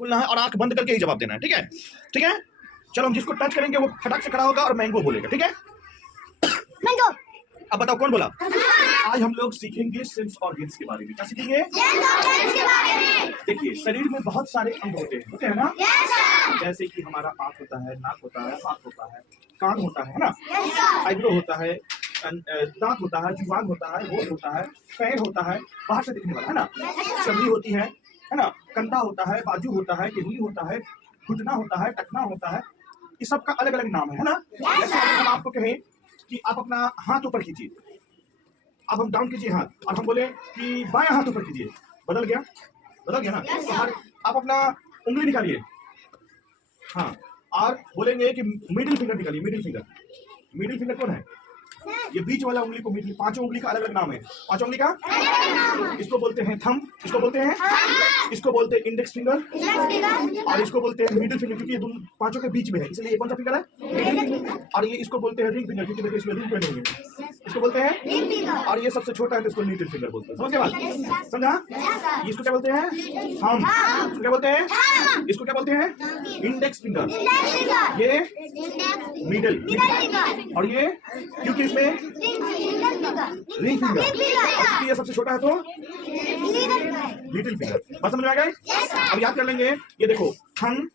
खुलना है और आंख बंद करके ही जवाब देना है, ठीक है? ठीक है, चलो हम जिसको टच करेंगे वो फटाक से खड़ा होगा और मैंगो बोलेगा, ठीक है? मैंगो। अब बताओ कौन बोला? आज हम लोग सीखेंगे सेंस ऑर्गन्स के बारे में। क्या सीखेंगे? सेंस ऑर्गन्स के बारे में। देखिए, शरीर में बहुत सारे अंग होते हैं ना? Yes sir. जैसे कि हमारा आंख होता है, नाक होता है, हाथ होता है, कान होता है ना? Yes sir. आईब्रो होता है, दांत होता है, जुबान होता है, होंठ होता है, पैर होता है, बाहर से दिखने वाला है ना? चमड़ी होती है ना? कंधा होता है, बाजू होता है, टिहनी होता है, घुटना होता है, टखना होता है। इस सब का अलग अलग नाम है ना? जैसे हम आपको कहें कि आप अपना हाथ ऊपर कीजिए, अब हम डाउन कीजिए हाथ और हम बोले कि बायां हाथ ऊपर कीजिए, बदल गया ना? तो आप अपना उंगली निकालिए, हाँ, और बोलेंगे कि मिडिल फिंगर निकालिए। मिडिल फिंगर कौन है? ये बीच वाला उंगली को मिडिल। पांचों उंगली का अलग अलग नाम है। पांचों उंगली का इसको बोलते हैं थंब, इसको बोलते हैं इंडेक्स फिंगर, और इसको बोलते हैं मिडिल फिंगर, क्योंकि ये दोनों पांचों के बीच में है, इसलिए ये कौन सा फिंगर है? और ये इसको बोलते हैं रिंग फिंगर, क्योंकि देखो इसमें रिंग बने हुए हैं, इसको बोलते हैं। और ये सबसे छोटा है तो इसको लिटिल फिंगर बोलते हैं। समझ गए बात? समझा? इसको क्या बोलते हैं? थंब। इसको क्या बोलते हैं? इसको क्या बोलते हैं? Index finger. ये मिडिल, और ये क्योंकि इसमें रिंग फिंगर, ये सबसे छोटा है तो लिटिल फिंगर। बात समझ में आ गई? अब याद कर लेंगे। ये देखो थंब,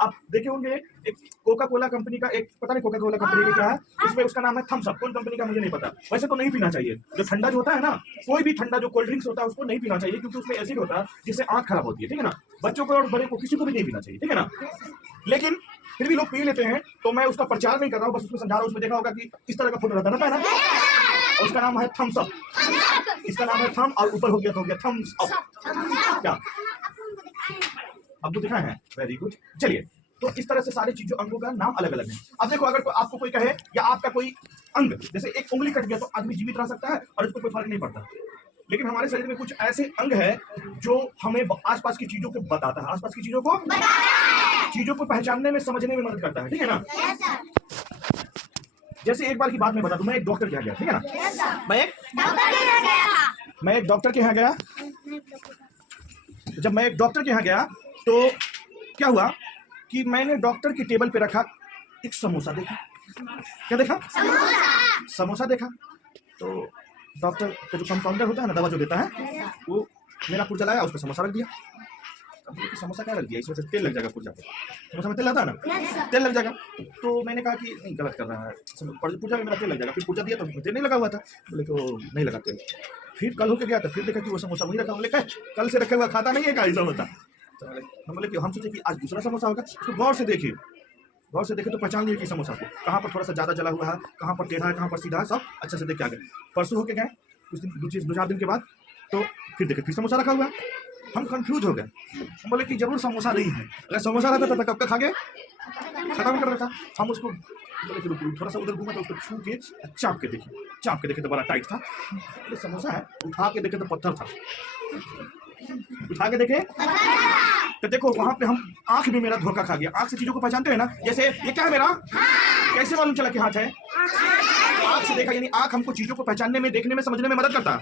आप देखे होंगे एक कोका कोला कंपनी का, एक पता नहीं कोका कोला कंपनी का क्या है, उसमें उसका नाम है थम्स अप। कौन कंपनी का मुझे नहीं पता। वैसे तो नहीं पीना चाहिए, जो ठंडा जो होता है ना, कोई भी ठंडा जो कोल्ड ड्रिंक्स होता है उसको नहीं पीना चाहिए, क्योंकि उसमें एसिड होता है जिससे आंख खराब होती है, ठीक है ना? बच्चों को और बड़े को किसी को भी नहीं पीना चाहिए, ठीक है ना? लेकिन फिर भी लोग पी लेते हैं, तो मैं उसका प्रचार नहीं कर रहा हूँ, बस उसको समझा रहा हूँ। उसमें देखा होगा कि इस तरह का फोटो रहता है ना, उसका नाम है थम्स अप, इसका नाम है थम, और ऊपर हो गया तो हो गया थम्स अप। क्या अब तो दिखा है? Very good. चलिए, तो इस तरह से सारी चीजों अंगों का नाम अलग अलग है। अब देखो, अगर आपको कोई कहे या आपका कोई अंग, जैसे एक उंगली कट गया तो आदमी जीवित रह सकता है और इसको कोई फर्क नहीं पड़ता, लेकिन हमारे शरीर में कुछ ऐसे अंग है जो हमें आसपास की चीजों को बताता है, आसपास की चीजों को पहचानने में, समझने में मदद करता है, ठीक है ना? जैसे एक बार की बात मैं बता दूं, मैं एक डॉक्टर के यहाँ गया, ठीक है ना? मैं एक डॉक्टर के यहाँ गया। जब मैं एक डॉक्टर के यहाँ गया तो क्या हुआ कि मैंने डॉक्टर की टेबल पे रखा एक समोसा देखा। क्या देखा? समोसा देखा। तो डॉक्टर का जो कंपाउंडर होता है ना, दवा जो देता है, वो मेरा पुर्जा लाया, उस पर समोसा रख दिया। अब देखिए समोसा क्या रख दिया, इसमें से तेल लग जाएगा पुर्जा पे। समोसा में तेल लगता है ना, तेल लग जाएगा। तो मैंने कहा कि नहीं, गलत कर रहा है, पुर्जा में मेरा तेल लग जाएगा। फिर पुर्जा दिया तो तेल नहीं लगा हुआ था, बोले कि वो नहीं लगा तेल। फिर कल होके गया था, फिर देखा कि वो समोसा वहीं रखा। बोले कल से रखा हुआ खाता नहीं है, क्या ऐसा होता? हम बोले कि हम सोचे कि आज दूसरा समोसा होगा। उसको गौर से देखे तो पहचान लिए कि समोसा को कहाँ पर थोड़ा सा ज्यादा जला हुआ है, कहाँ पर टेढ़ा है, कहाँ पर सीधा है, सब अच्छे से देख के आ गए। परसों होके गए, कुछ दिन 2-4 दिन के बाद, तो फिर देखे फिर समोसा रखा हुआ है। हम कंफ्यूज हो गए, हम बोले कि जरूर समोसा नहीं है। अगर समोसा रहता तो कब का खा गए, खत्म कर देता। हम उसको बोले कि थोड़ा सा उधर घूमा तो उसको छू के चाप के देखे तो बड़ा टाइट था। तो समोसा है, उठा के देखे तो पत्थर था। उठा के देखे तो देखो वहां पे हम, आंख भी मेरा धोखा खा गया। आंख से चीजों को पहचानते हैं ना, जैसे ये क्या है मेरा, कैसे मालूम चला कि हाथ है? आंख से देखा, यानी आंख हमको चीजों को पहचानने में, देखने में, समझने में मदद करता है।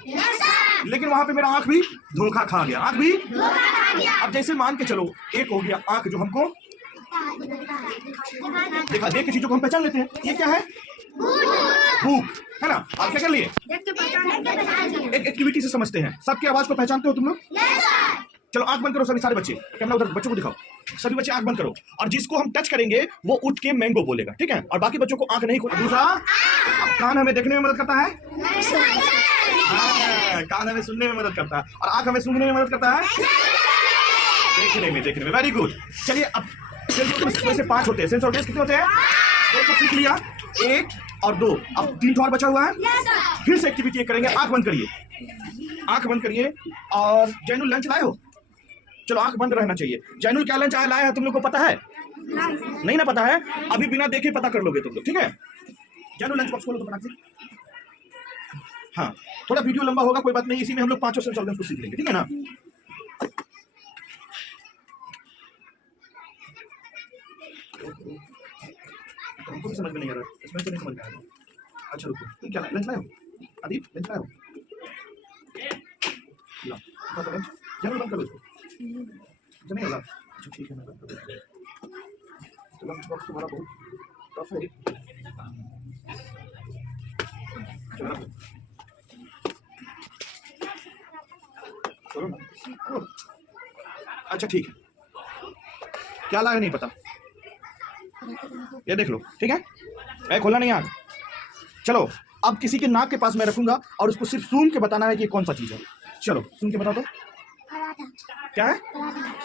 लेकिन वहां पे मेरा आंख भी धोखा खा गया, आंख भी। अब जैसे मान के चलो, एक हो गया आंख जो हमको देखा, देख के चीजों को हम पहचान लेते हैं। ये क्या है? भूख है ना? आप क्या कर लिए? एक एक्टिविटी से समझते हैं। सबकी आवाज को पहचानते हो तुम लोग? चलो आंख बंद करो सभी, सारे बच्चे, कैमरा उधर बच्चों को दिखाओ। सभी बच्चे आंख बंद करो, और जिसको हम टच करेंगे वो उठ के मैंगो बोलेगा, ठीक है? और बाकी बच्चों को आंख नहीं खोलना। दूसरा, कान हमें देखने में मदद करता है, कान हमें सुनने में मदद करता है, और आंख हमें सूंघने में मदद करता है, देखने में। Very good. चलिए, अब सेंस 5 होते हैं। सेंस ऑर्गन्स कितने होते हैं? एक तो सीख लिया, 1 और 2, अब 3 और बचा हुआ है। फिर से एक्टिविटी करेंगे। आंख बंद करिए, और जैनुल लंच लाए हो? चलो आंख बंद रहना चाहिए। जैनुल क्या लंच लाया है तुम लोग को पता है? नहीं ना पता है? अभी बिना देखे पता कर लोगे तुम लोग, ठीक है? जैनुल लंच बॉक्स खोलो तो फटाक से। हाँ, थोड़ा वीडियो लंबा होगा, कोई बात नहीं, इसी में हम लोग 5 सेंस ऑर्गन्स को सीख लेंगे, ठीक है ना? हमको भी समझ में नहीं आ रहा, इसमें तो नहीं समझ में आ रहा। अच्छा रुको, तुम क्या लंच लाए हो? अदीप लंच लाए हो? ला, लंच जरूर बंद करो इसको। तो नहीं होगा। अच्छा ठीक है, मैं बंद कर देता हूँ। तो लंच बॉक्स तुम्हारा बहुत टफ है। चलो रखो। छोड़ो ना। छोड़ो। अच्छा ठीक है, क्या लाया नहीं पता, ये देख लो, ठीक है। मैं खोलना नहीं आग। चलो अब किसी के नाक के पास मैं रखूंगा और उसको सिर्फ सूंघ के बताना है कि कौन सा चीज है। चलो सूंघ के बता दो पराठा। क्या है।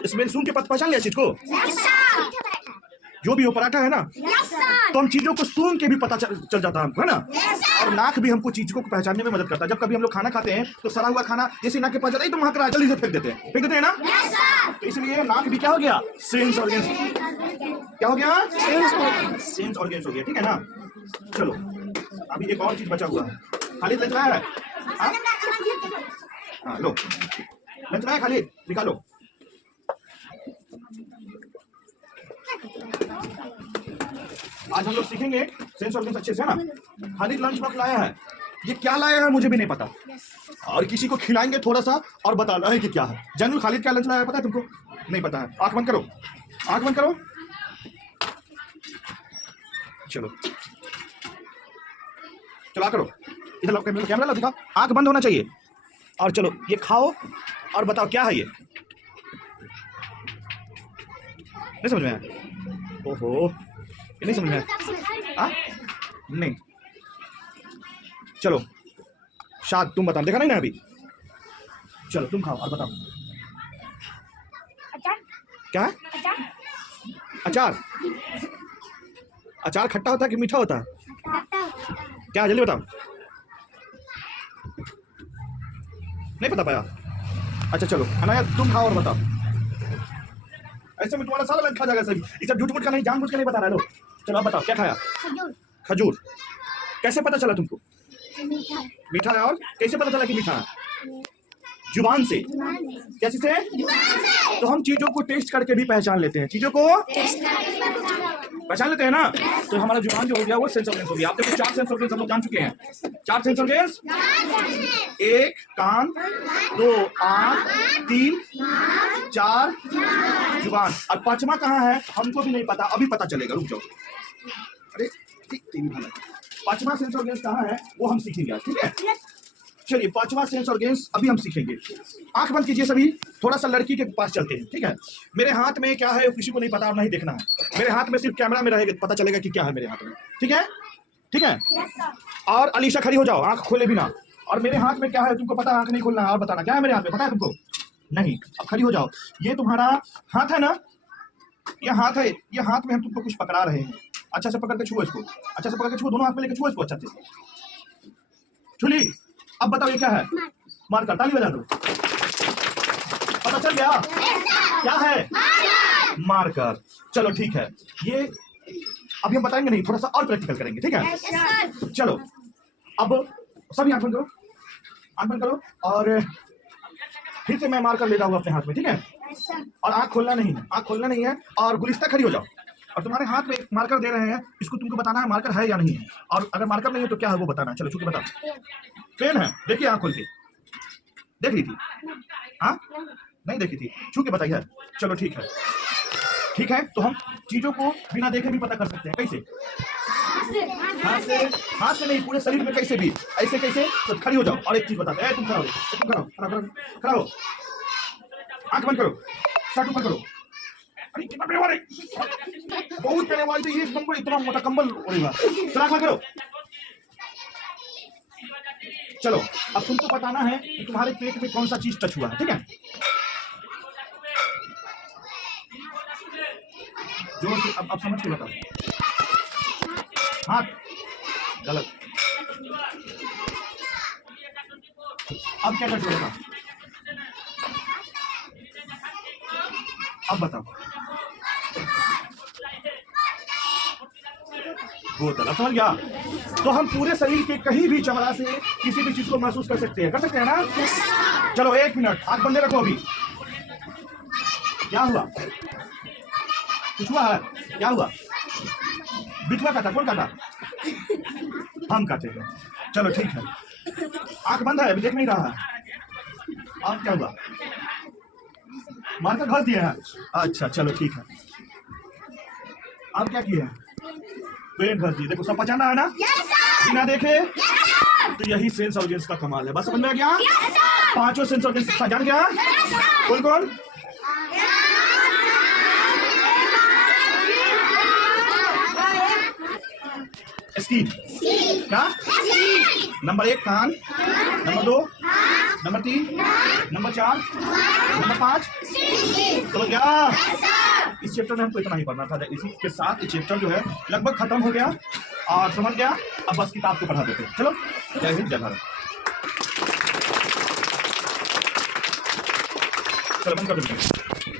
इसमें सूंघ के पहचान लिया चीज को, यस सर। मीठा पराठा। जो भी हो पराठा है ना। Yes sir. तो हम चीजों को सूंघ के भी पता चल जाता है हमको, है ना। Yes sir. और नाक भी हमको चीजों को पहचानने में मदद करता है। जब कभी हम लोग खाना खाते हैं तो सड़ा हुआ खाना जैसे नाक के पास जाता है तो वहां का जल्दी से फेंक देते हैं ना। Yes sir. तो इसलिए नाक भी क्या हो गया, सेंस ऑर्गेन्स। क्या हो गया, सेंस ऑर्गेन्स हो गया, ठीक है ना। चलो अभी एक और चीज बचा हुआ है। खालिद लंच लाया है। हाँ? हाँ लो लंच लाया खालिद, निकालो। आज हम लोग सीखेंगे सेंस ऑर्गेन्स अच्छे से, है ना। खालिद लंच बॉक्स लाया है, ये क्या लाया है मुझे भी नहीं पता, और किसी को खिलाएंगे थोड़ा सा और बताना है कि क्या है। जानू खालिद क्या लंच लाया है पता है तुमको? नहीं पता है। आंख बंद करो, आंख बंद करो। चलो चला करो, इधर लो, कैमरा लो, दिखाओ। आंख बंद होना चाहिए। और चलो ये खाओ और बताओ क्या है ये। नहीं समझ में आया? ओहो ये नहीं समझ में आया। नहीं चलो शायद तुम बताओ, देखा नहीं ना अभी। चलो तुम खाओ और बताओ अचार। क्या है। अचार। अचार। अचार खट्टा होता है कि मीठा होता है? खट्टा। क्या जल्दी बताओ। नहीं पता पाया। अच्छा चलो अनाया तुम खाओ और बताओ। ऐसे में तुम्हारा सारा लंच खा जाएगा सही। इसे झूठ मूठ का नहीं, जानबूझ के नहीं बता रहा। लो चलो आप बताओ क्या खाया। खजूर। खजूर। कैसे पता चला तुमको मीठा। मीठा है? और कैसे पता चला कि मीठा है? जुबान से। कैसे से? तो हम चीजों को टेस्ट करके भी पहचान लेते हैं, चीजों को पहचान लेते हैं ना। तो हमारा जुबान जो हो गया वो सेंस ऑर्गेन्स हो गया। आप देखो 4 सेंस ऑर्गेन्स हम लोग जान चुके हैं। 4 सेंस ऑर्गेन्स, 1 कान, 2 आंख, 3 4 जुबान, और 5वां कहाँ है हमको भी नहीं पता, अभी पता चलेगा, रुक जाओ। अरे ठीक 5वां सेंस ऑर्गेन्स कहाँ है वो हम सीखेंगे आज, ठीक है। चलिए 5वां सेंस ऑर्गेन्स अभी हम सीखेंगे। आंख बंद कीजिए सभी, थोड़ा सा लड़की के पास चलते हैं, ठीक है। मेरे हाथ में क्या है वो किसी को नहीं पता और नहीं देखना है। मेरे हाथ में सिर्फ कैमरा में रहेगा, पता चलेगा कि क्या है मेरे हाथ में, ठीक है। ठीक है। और अलीशा खड़ी हो जाओ, आंख खोले बिना। और मेरे हाथ में क्या है तुमको पता, आंख नहीं खोलना है और बताना क्या है मेरे हाथ में, पता है तुमको? नहीं। अब खड़ी हो जाओ। ये तुम्हारा हाथ है ना, ये हाथ है, ये हाथ में हम तुमको कुछ पकड़ा रहे हैं। अच्छा से पकड़ के छुओ इसको, अच्छा से पकड़ के छुओ, दोनों हाथ में लेके छुओ इसको, अच्छा से छुली। अब बताओ ये क्या है? मार्कर। ताली बजा दो। पता चल गया क्या है? मार्कर। चलो ठीक है, ये अभी हम बताएंगे नहीं, थोड़ा सा और प्रैक्टिकल करेंगे, ठीक है। चलो अब सभी आंख बंद करो, आंख बंद करो, और फिर से मैं मार्कर ले रहा हूँ अपने हाथ में, ठीक है। और आंख खोलना नहीं है, आंख खोलना नहीं है। और गुलिस्ता खड़ी हो जाओ, और तुम्हारे हाथ में एक मार्कर दे रहे हैं, इसको तुमको बताना है मार्कर है या नहीं है, और अगर मार्कर नहीं है तो क्या है वो बताना है। चलो छू के बताओ। पेन है, देखिए आंख खोल के देख ली थी? हाँ नहीं देखी थी, छू के बताइए। चलो ठीक है, ठीक है। तो हम चीजों को बिना देखे भी पता कर सकते हैं। कैसे? हाथ से। हाथ से नहीं, पूरे शरीर में कैसे भी। ऐसे कैसे? तो खड़ी हो जाओ और एक चीज बताते हैं। तुम खड़ा हो, तुम खड़ा हो, आंख बंद करो, शर्ट ऊपर करो। अरे कितना पहने वाले, बहुत पहने वाले थे, एक नंबर इतना मोटा कंबल ओढ़ेगा। चलो आंख बंद करो। चलो अब तुमको बताना है कि तुम्हारे पेट में कौन सा चीज टच हुआ है, ठीक है। जोर से अब समझ के बताओ। हाथ गलत। अब क्या टच होगा? अब बताओ। बोतल। अब समझ गया? तो हम पूरे शरीर के कहीं भी चमड़ा से किसी भी चीज को महसूस कर सकते हैं ना। चलो 1 मिनट आंख बंदे रखो। अभी क्या हुआ? कुछ हुआ है? क्या हुआ? बिटवा काटा? कौन काटा? हम काटे हैं। चलो ठीक है, आंख बंद है, अभी देख नहीं रहा है। और क्या हुआ? मारकर घस दिए हैं। अच्छा चलो ठीक है। अब क्या किया? पेन घस दिए। देखो सब पहचाना है ना? बिना देखे? तो यही सेंस ऑर्गेन्स का कमाल है। बस समझ में आ गया? पांचों सेंस ऑर्गेन्स जान गया? कौन कौन? स्किन। क्या? नंबर 1 कान, नंबर 2, नंबर 3, नंबर 4, नंबर 5। समझ गया? इस चैप्टर में हमको इतना ही पढ़ना था। इसी के साथ ये चैप्टर जो है लगभग खत्म हो गया और समझ गया। अब बस किताब को पढ़ा देते हैं। चलो, जय हिंद, जय भारत। चलो बंद कर देते हैं।